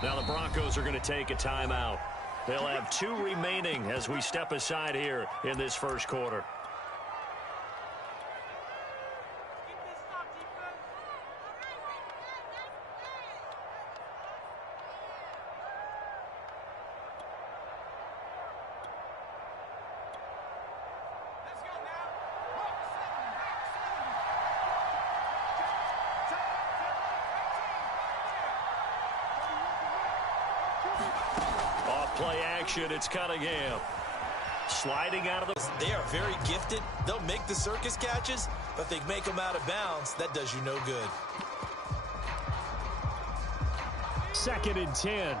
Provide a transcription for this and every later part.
Now the Broncos are going to take a timeout. They'll have 2 remaining as we step aside here in this first quarter. Play action, it's Cunningham. Sliding out of the... They are very gifted. They'll make the circus catches, but if they make them out of bounds, that does you no good. 2nd and 10.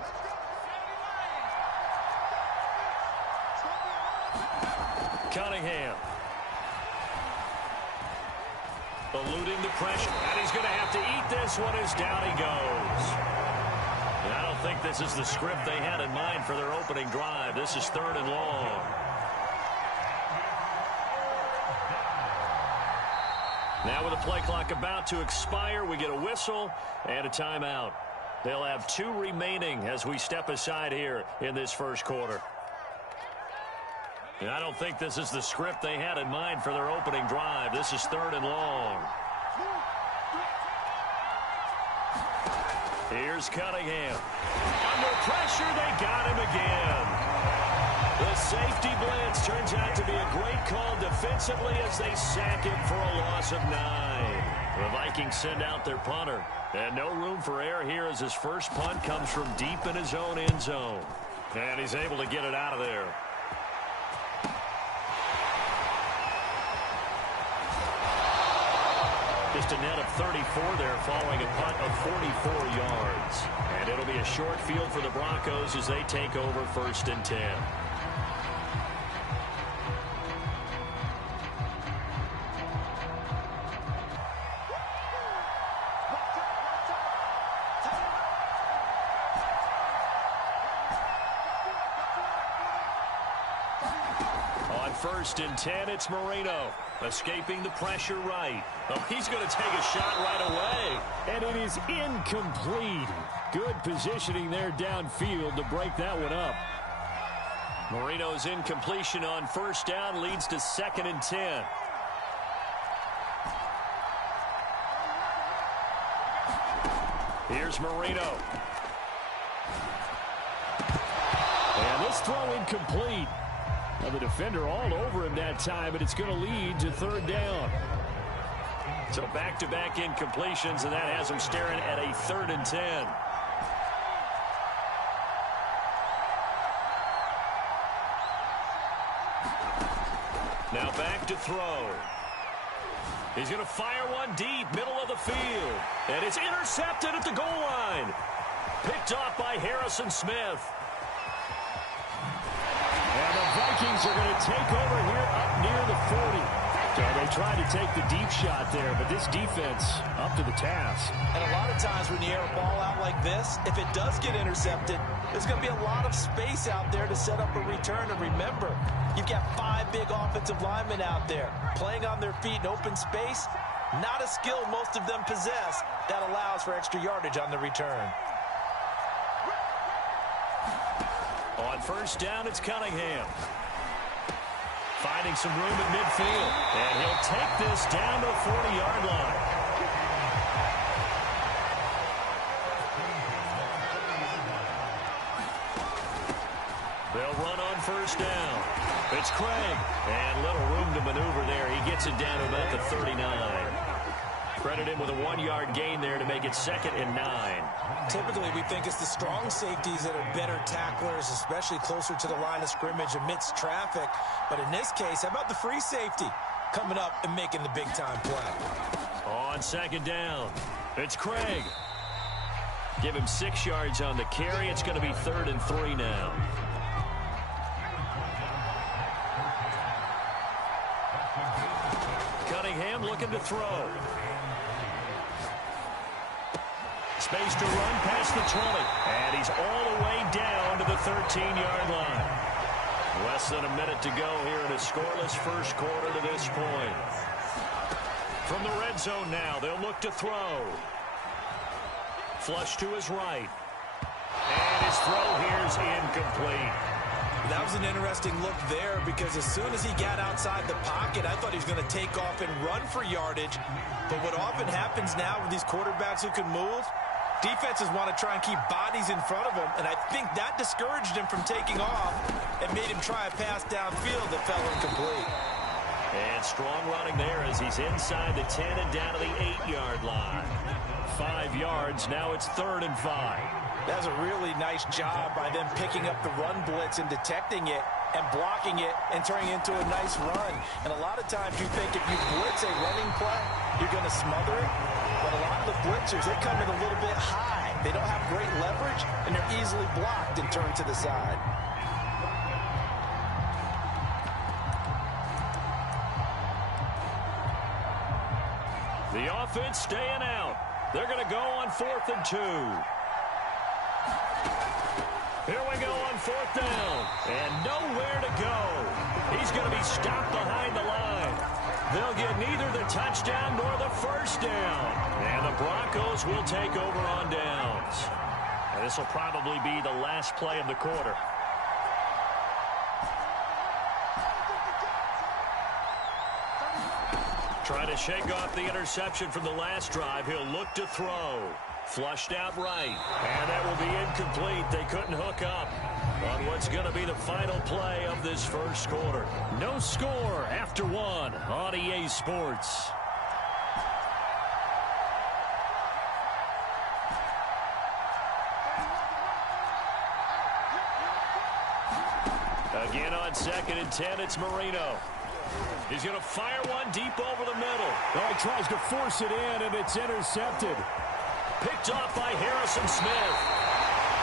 Cunningham. Eluding the pressure, and he's going to have to eat this one as down he goes. I don't think this is the script they had in mind for their opening drive. This is 3rd and long. Now with the play clock about to expire, we get a whistle and a timeout. They'll have 2 remaining as we step aside here in this first quarter. I don't think this is the script they had in mind for their opening drive. This is 3rd and long. Here's Cunningham. Under pressure, they got him again. The safety blitz turns out to be a great call defensively as they sack him for a loss of 9. The Vikings send out their punter. And no room for error here as his first punt comes from deep in his own end zone. And he's able to get it out of there. Just a net of 34 there following a punt of 44 yards. And it'll be a short field for the Broncos as they take over 1st and 10. On 1st and 10, it's Marino. Escaping the pressure right. Oh, he's going to take a shot right away. And it is incomplete. Good positioning there downfield to break that one up. Marino's incompletion on 1st down leads to 2nd and 10. Here's Marino. And this throw incomplete. Now the defender all over him that time, but it's going to lead to 3rd down. So back-to-back incompletions, and that has him staring at a 3rd and 10. Now back to throw. He's going to fire one deep, middle of the field. And it's intercepted at the goal line. Picked off by Harrison Smith. And the Vikings are going to take over here up near the 40. So they tried to take the deep shot there, but this defense up to the task. And a lot of times when you air a ball out like this, if it does get intercepted, there's going to be a lot of space out there to set up a return. And remember, you've got 5 big offensive linemen out there playing on their feet in open space. Not a skill most of them possess that allows for extra yardage on the return. On 1st down, it's Cunningham. Finding some room at midfield. And he'll take this down to the 40-yard line. They'll run on 1st down. It's Craig. And little room to maneuver there. He gets it down to about the 39. Credit him with a 1-yard gain there to make it 2nd and 9. Typically, we think it's the strong safeties that are better tacklers, especially closer to the line of scrimmage amidst traffic. But in this case, how about the free safety coming up and making the big-time play? On 2nd down, it's Craig. Give him 6 yards on the carry. It's going to be 3rd and 3 now. Cunningham looking to throw. Space to run past the 20. And he's all the way down to the 13-yard line. Less than a minute to go here in a scoreless first quarter to this point. From the red zone now, they'll look to throw. Flush to his right. And his throw here is incomplete. That was an interesting look there because as soon as he got outside the pocket, I thought he was going to take off and run for yardage. But what often happens now with these quarterbacks who can move, defenses want to try and keep bodies in front of him, and I think that discouraged him from taking off and made him try a pass downfield that fell incomplete. And strong running there as he's inside the 10 and down to the 8-yard line. 5 yards, now it's 3rd and 5. That was a really nice job by them picking up the run blitz and detecting it and blocking it and turning it into a nice run. And a lot of times you think if you blitz a running play, you're going to smother it. But a lot of the blitzers, they come in a little bit high. They don't have great leverage, and they're easily blocked and turned to the side. The offense staying out. They're going to go on 4th and 2. Here we go on 4th down. And nowhere to go. He's going to be stopped behind the line. They'll get neither the touchdown nor the first down. And the Broncos will take over on downs. And this will probably be the last play of the quarter. Trying to shake off the interception from the last drive. He'll look to throw. Flushed out right. And that will be incomplete. They couldn't hook up on what's going to be the final play of this first quarter. No score after 1 on EA Sports. Again on 2nd and 10, it's Marino. He's going to fire one deep over the middle. Oh, he tries to force it in, and it's intercepted. Picked off by Harrison Smith.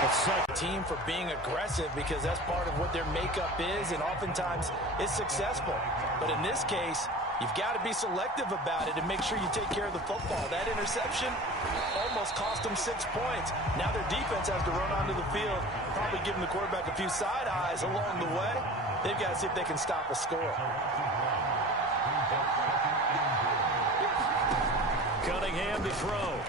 It's such a team for being aggressive because that's part of what their makeup is, and oftentimes it's successful. But in this case, you've got to be selective about it and make sure you take care of the football. That interception almost cost them 6 points. Now their defense has to run onto the field, probably giving the quarterback a few side eyes along the way. They've got to see if they can stop a score. Cunningham to throw.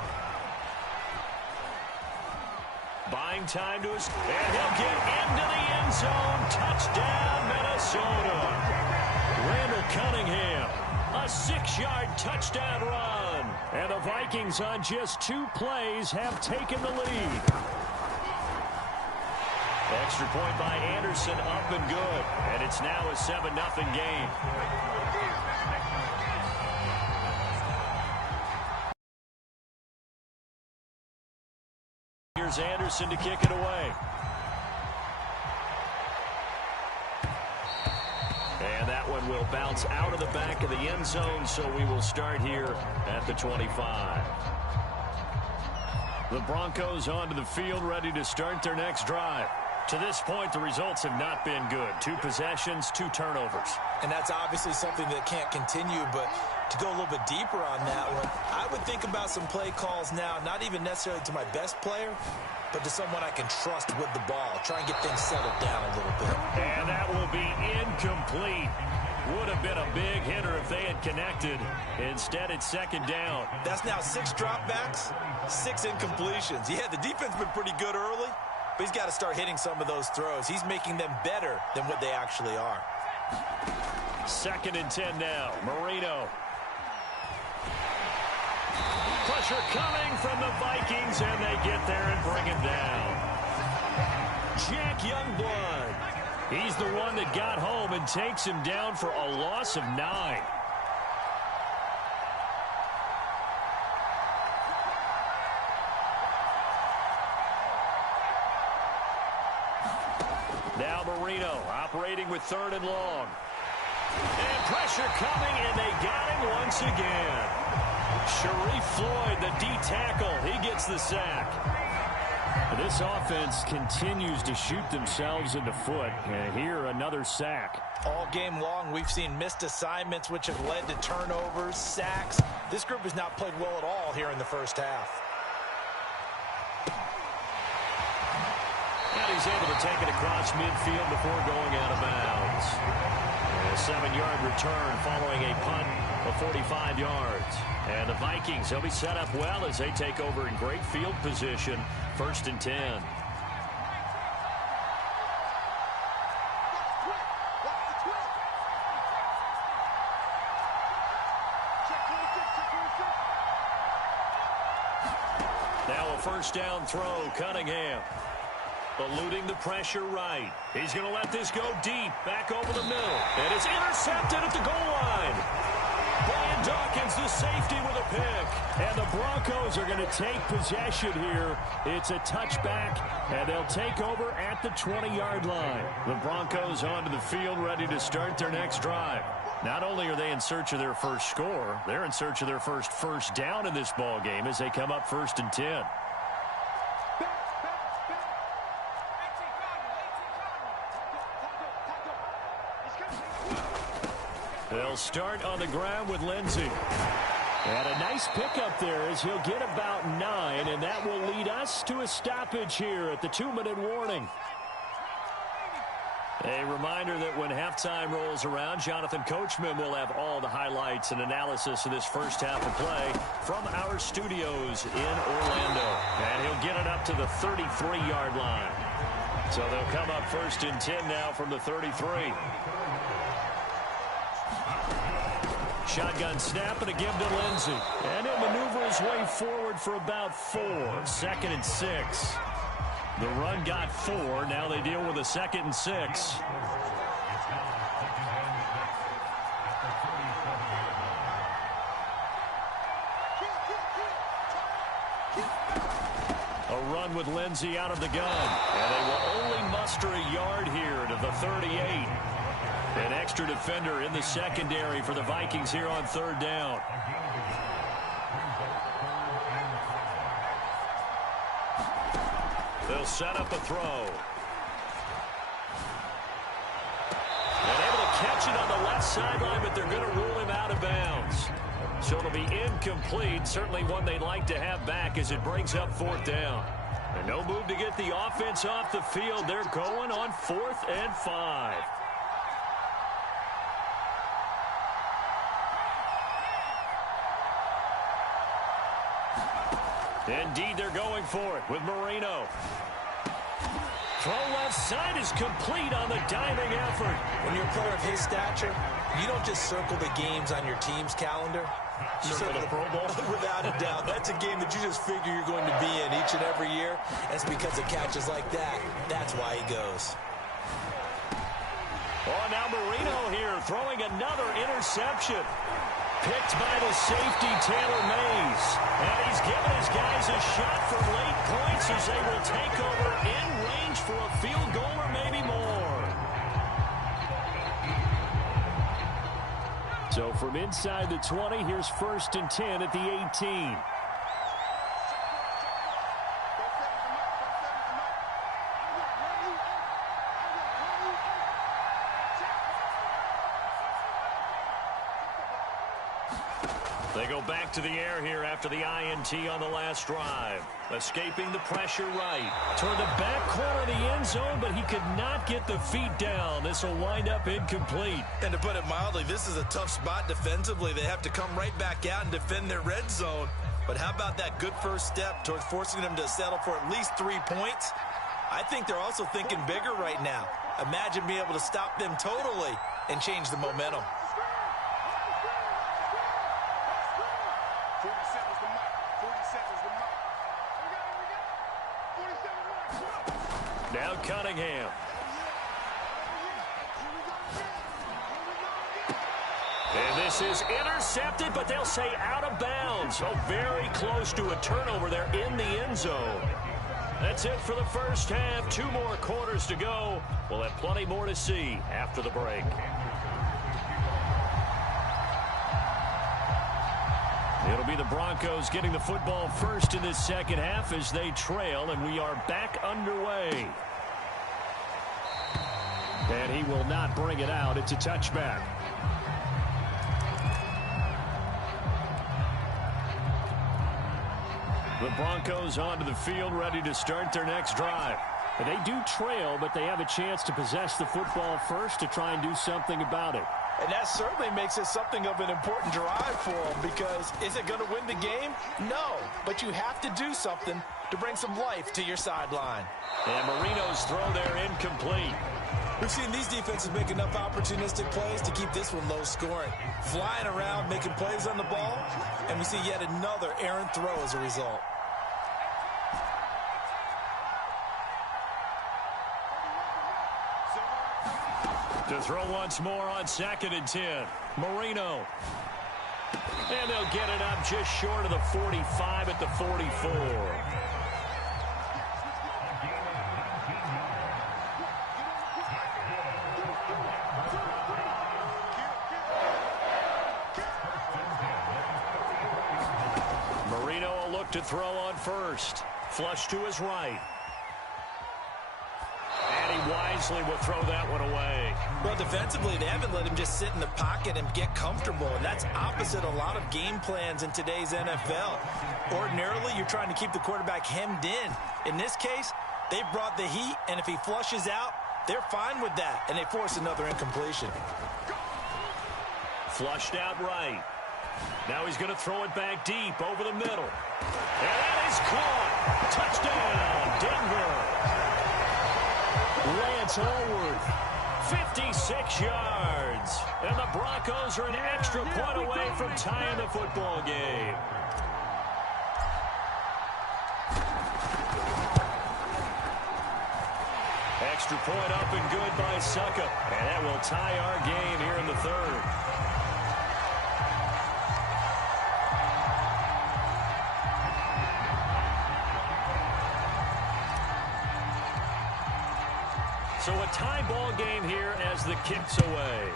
Buying time to his... And he'll get into the end zone. Touchdown, Minnesota. Randall Cunningham. A 6-yard touchdown run. And the Vikings on just 2 plays have taken the lead. Extra point by Anderson, up and good. And it's now a 7-0 game. Here's Anderson to kick it away. And that one will bounce out of the back of the end zone, so we will start here at the 25. The Broncos onto the field, ready to start their next drive. To this point, the results have not been good. 2 possessions, 2 turnovers. And that's obviously something that can't continue, but to go a little bit deeper on that one, I would think about some play calls now, not even necessarily to my best player, but to someone I can trust with the ball. Try and get things settled down a little bit. And that will be incomplete. Would have been a big hitter if they had connected. Instead, it's 2nd down. That's now 6 dropbacks, 6 incompletions. Yeah, the defense has been pretty good early, but he's got to start hitting some of those throws. He's making them better than what they actually are. 2nd and 10 now. Marino. Pressure coming from the Vikings, and they get there and bring him down. Jack Youngblood. He's the one that got home and takes him down for a loss of 9. Now Marino operating with 3rd and long. And pressure coming, and they got him once again. Sharif Floyd, the D-tackle, he gets the sack. This offense continues to shoot themselves in the foot. And here, another sack. All game long, we've seen missed assignments, which have led to turnovers, sacks. This group has not played well at all here in the first half. And he's able to take it across midfield before going out of bounds. A 7-yard return following a punt of 45 yards. And the Vikings, they'll be set up well as they take over in great field position. 1st and 10. first down throw, Cunningham. Eluding the pressure right. He's going to let this go deep, back over the middle. And it's intercepted at the goal line. Brian Dawkins, the safety, with a pick. And the Broncos are going to take possession here. It's a touchback, and they'll take over at the 20-yard line. The Broncos onto the field, ready to start their next drive. Not only are they in search of their first score, they're in search of their first down in this ball game as they come up 1st and 10. They'll start on the ground with Lindsey. And a nice pickup there as he'll get about 9, and that will lead us to a stoppage here at the 2-minute warning. A reminder that when halftime rolls around, Jonathan Coachman will have all the highlights and analysis of this first half of play from our studios in Orlando. And he'll get it up to the 33-yard line. So they'll come up 1st and 10 now from the 33. Shotgun snap and a give to Lindsey. And he'll maneuver his way forward for about 4. 2nd and 6. The run got 4. Now they deal with a 2nd and 6. A run with Lindsey out of the gun. And they will only muster a yard here to the 38. An extra defender in the secondary for the Vikings here on 3rd down. They'll set up a throw. And able to catch it on the left sideline, but they're going to rule him out of bounds. So it'll be incomplete. Certainly one they'd like to have back as it brings up 4th down. And no move to get the offense off the field. They're going on 4th and 5. Indeed, they're going for it with Marino. Throw left side is complete on the diving effort. When you're a player of his stature, you don't just circle the games on your team's calendar. You circle the Pro Bowl. Without a doubt. That's a game that you just figure you're going to be in each and every year. And it's because of catches like that. That's why he goes. Oh, now Marino here throwing another interception. Picked by the safety, Taylor Mays. And he's given his guys a shot for late points as they will take over in range for a field goal or maybe more. So from inside the 20, here's 1st and 10 at the 18. They go back to the air here after the INT on the last drive. Escaping the pressure right. Toward the back corner of the end zone, but he could not get the feet down. This will wind up incomplete. And to put it mildly, this is a tough spot defensively. They have to come right back out and defend their red zone. But how about that good first step towards forcing them to settle for at least 3 points? I think they're also thinking bigger right now. Imagine being able to stop them totally and change the momentum. Now Cunningham. And this is intercepted, but they'll say out of bounds. So very close to a turnover there in the end zone. That's it for the first half. 2 more quarters to go. We'll have plenty more to see after the break. It'll be the Broncos getting the football first in this second half as they trail, and we are back underway. And he will not bring it out. It's a touchback. The Broncos onto the field, ready to start their next drive. And they do trail, but they have a chance to possess the football first to try and do something about it. And that certainly makes it something of an important drive for them, because is it going to win the game? No, but you have to do something to bring some life to your sideline. And Marino's throw there incomplete. We've seen these defenses make enough opportunistic plays to keep this one low scoring. Flying around, making plays on the ball, and we see yet another errant throw as a result. To throw once more on 2nd and 10. Marino. And they'll get it up just short of the 45 at the 44. Marino will look to throw on 1st. Flush to his right. And he wisely will throw that one away. Well, defensively, they haven't let him just sit in the pocket and get comfortable, and that's opposite a lot of game plans in today's NFL. Ordinarily, you're trying to keep the quarterback hemmed in. In this case, they brought the heat, and if he flushes out, they're fine with that, and they force another incompletion. Flushed out right. Now he's going to throw it back deep over the middle. And that is caught. Touchdown, Denver. Lance Allworth, 56 yards. And the Broncos are an extra point away from tying the football game. Extra point up and good by Suckup. And that will tie our game here in the 3rd. So a tie ball game here as the kick's away.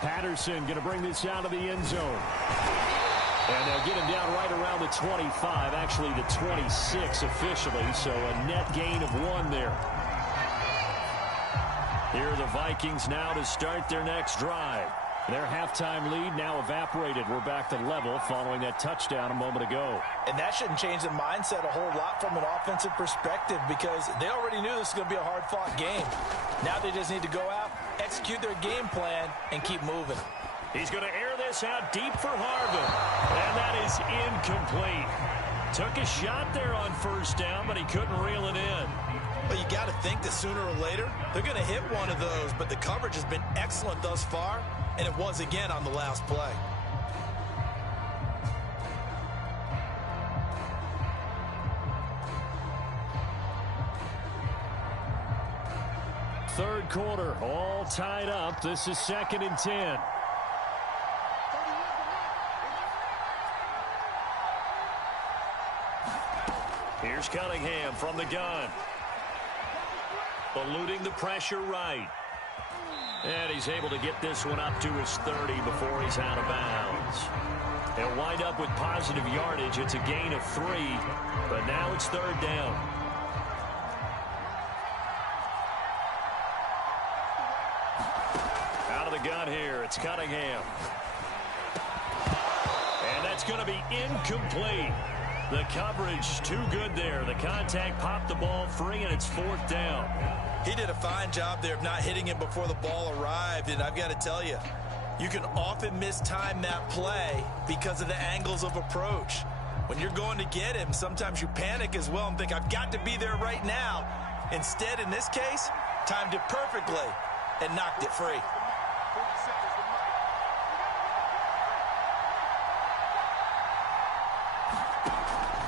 Patterson going to bring this out of the end zone. And they'll get him down right around the 25, actually the 26 officially, so a net gain of 1 there. Here are the Vikings now to start their next drive. Their halftime lead now evaporated. We're back to level following that touchdown a moment ago. And that shouldn't change the mindset a whole lot from an offensive perspective because they already knew this was going to be a hard-fought game. Now they just need to go out, execute their game plan, and keep moving. He's going to air this out deep for Harvin. And that is incomplete. Took a shot there on 1st down, but he couldn't reel it in. Well, you got to think that sooner or later, they're going to hit one of those, but the coverage has been excellent thus far. And it was again on the last play. Third quarter, all tied up. This is 2nd and 10. Here's Cunningham from the gun. Eluding the pressure right. And he's able to get this one up to his 30 before he's out of bounds. They'll wind up with positive yardage. It's a gain of 3, but now it's 3rd down. Out of the gun here, it's Cunningham. And that's going to be incomplete. The coverage too good there. The contact popped the ball free, and it's 4th down. He did a fine job there of not hitting him before the ball arrived, and I've got to tell you, you can often mistime that play because of the angles of approach. When you're going to get him, sometimes you panic as well and think, I've got to be there right now. Instead, in this case, timed it perfectly and knocked it free.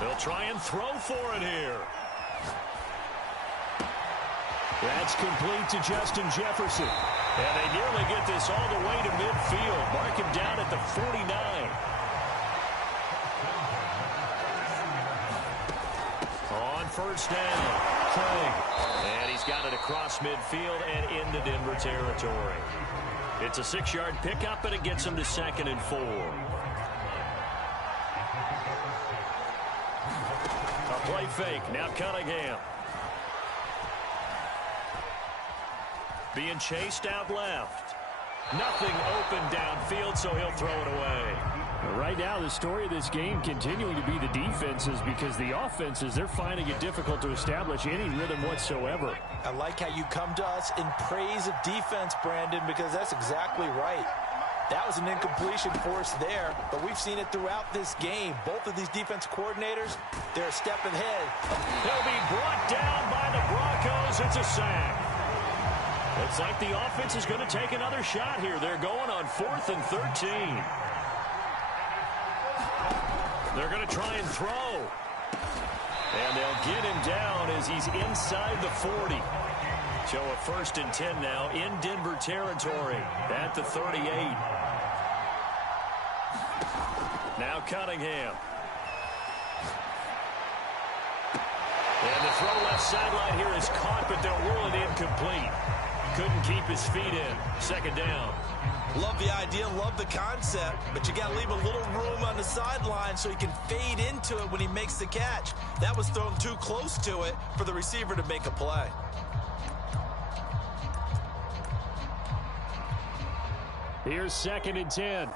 They'll try and throw for it here. That's complete to Justin Jefferson. And they nearly get this all the way to midfield. Mark him down at the 49. On 1st down, Craig. And he's got it across midfield and into Denver territory. It's a 6-yard pickup, and it gets him to 2nd and 4. A play fake. Now Cunningham. Being chased out left. Nothing open downfield, so he'll throw it away. Right now, the story of this game continuing to be the defenses because the offenses, they're finding it difficult to establish any rhythm whatsoever. I like how you come to us in praise of defense, Brandon, because that's exactly right. That was an incompletion force there, but we've seen it throughout this game. Both of these defense coordinators, they're a step ahead. They'll be brought down by the Broncos. It's a sack. Looks like the offense is going to take another shot here. They're going on 4th and 13. They're going to try and throw. And they'll get him down as he's inside the 40. So a 1st and 10 now in Denver territory at the 38. Now Cunningham. And the throw left sideline here is caught, but they'll rule it incomplete. Couldn't keep his feet in. 2nd down. Love the idea, love the concept, but you got to leave a little room on the sideline so he can fade into it when he makes the catch. That was thrown too close to it for the receiver to make a play. Here's 2nd and 10.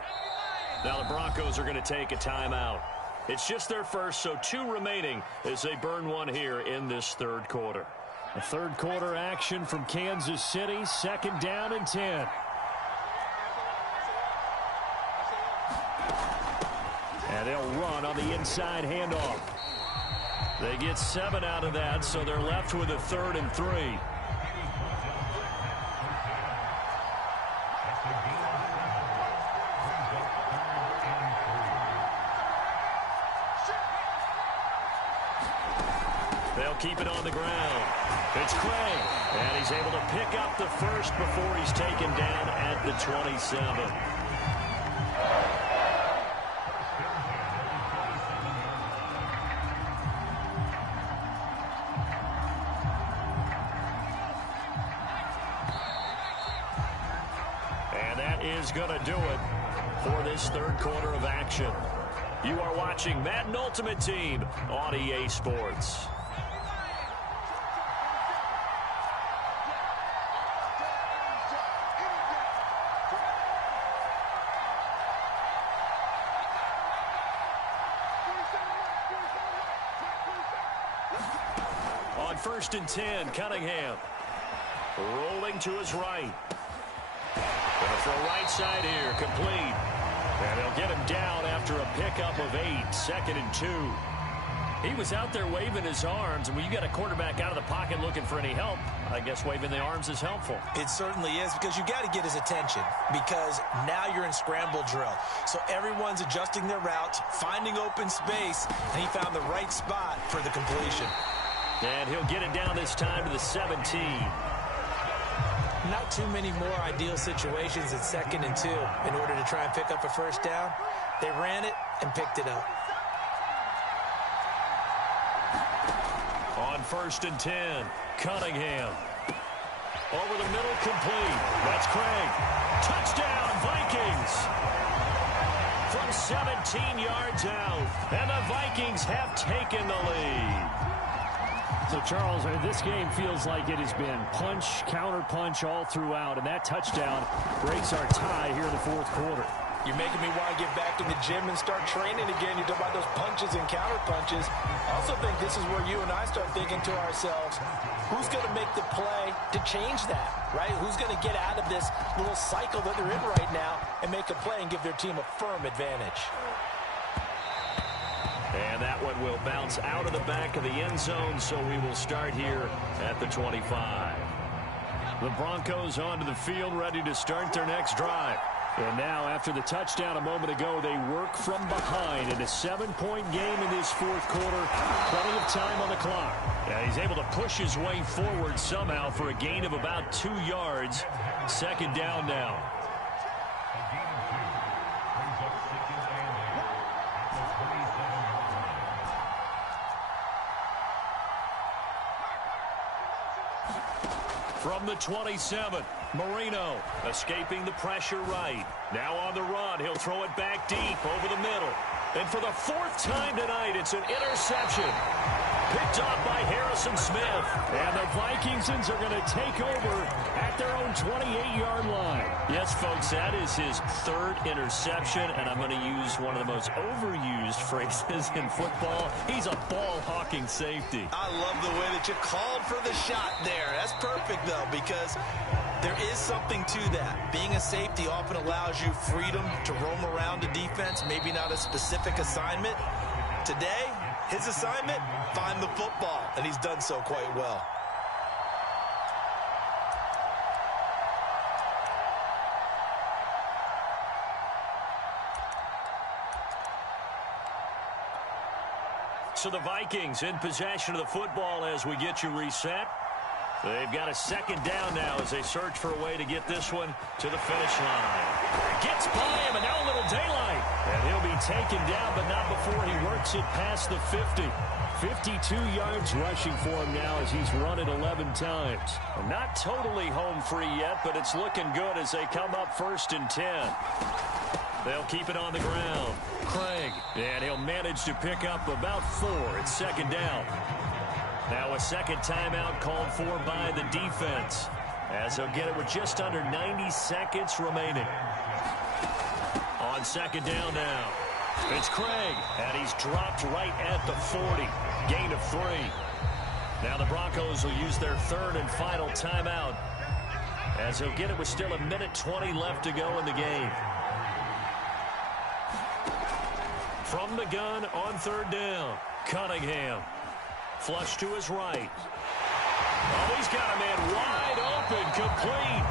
Now the Broncos are going to take a timeout. It's just their first, so 2 remaining as they burn one here in this 3rd quarter. A 3rd quarter action from Kansas City, 2nd down and 10. And they'll run on the inside handoff. They get 7 out of that, so they're left with a 3rd and 3. They'll keep it on the ground. It's Craig, and he's able to pick up the first before he's taken down at the 27. And that is going to do it for this 3rd quarter of action. You are watching Madden Ultimate Team on EA Sports. On 1st and 10, Cunningham rolling to his right. Gonna throw right side here, complete. And they'll get him down after a pickup of 8, 2nd and 2. He was out there waving his arms, and when you got a quarterback out of the pocket looking for any help, I guess waving the arms is helpful. It certainly is, because you got to get his attention, because now you're in scramble drill. So everyone's adjusting their routes, finding open space, and he found the right spot for the completion. And he'll get it down this time to the 17. Not too many more ideal situations at 2nd and 2 in order to try and pick up a 1st down. They ran it and picked it up. On 1st and 10, Cunningham. Over the middle, complete. That's Craig. Touchdown, Vikings. From 17 yards out. And the Vikings have taken the lead. So, Charles, this game feels like it has been punch, counter-punch all throughout, and that touchdown breaks our tie here in the 4th quarter. You're making me want to get back in the gym and start training again. You talk about those punches and counter-punches. I also think this is where you and I start thinking to ourselves, who's going to make the play to change that, right? Who's going to get out of this little cycle that they're in right now and make a play and give their team a firm advantage? And that one will bounce out of the back of the end zone, so we will start here at the 25. The Broncos onto the field, ready to start their next drive. And now, after the touchdown a moment ago, they work from behind in a 7-point game in this 4th quarter. Plenty of time on the clock. Yeah, he's able to push his way forward somehow for a gain of about 2 yards. 2nd down now. From the 27, Marino escaping the pressure right. Now on the run, he'll throw it back deep over the middle. And for the 4th time tonight, it's an interception. Picked off by Harrison Smith. And the Vikingsons are going to take over at their own 28-yard line. Yes, folks, that is his 3rd interception, and I'm going to use one of the most overused phrases in football. He's a ball-hawking safety. I love the way that you called for the shot there. That's perfect, though, because there is something to that. Being a safety often allows you freedom to roam around the defense, maybe not a specific assignment. Today, his assignment, find the football, and he's done so quite well. So the Vikings in possession of the football as we get you reset. They've got a second down now as they search for a way to get this one to the finish line. Gets by him, and now a little daylight. And he'll be taken down, but not before he works it past the 50. 52 yards rushing for him now as he's run it 11 times. Not totally home free yet, but it's looking good as they come up 1st and 10. They'll keep it on the ground. Craig, and he'll manage to pick up about 4 at second down. Now a second timeout called for by the defense as they'll get it with just under 90 seconds remaining. On second down now, it's Craig, and he's dropped right at the 40. Gain of 3. Now the Broncos will use their third and final timeout as they'll get it with still 1:20 left to go in the game. From the gun on third down, Cunningham. Flush to his right. Oh, he's got a man wide open, complete.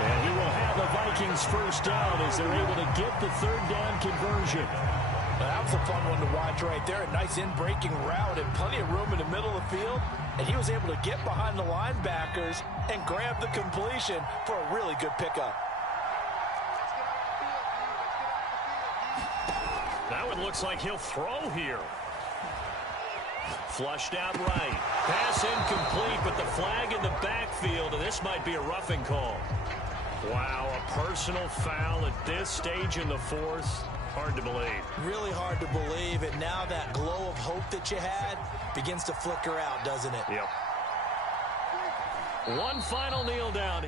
And he will have the Vikings first down as they're able to get the third down conversion. That was a fun one to watch right there. A nice in-breaking route and plenty of room in the middle of the field. And he was able to get behind the linebackers and grab the completion for a really good pickup. Now it looks like he'll throw here. Flushed out right. Pass incomplete, but the flag in the backfield, and this might be a roughing call. Wow, a personal foul at this stage in the fourth. Hard to believe. Really hard to believe, and now that glow of hope that you had begins to flicker out, doesn't it? Yep. One final kneel down.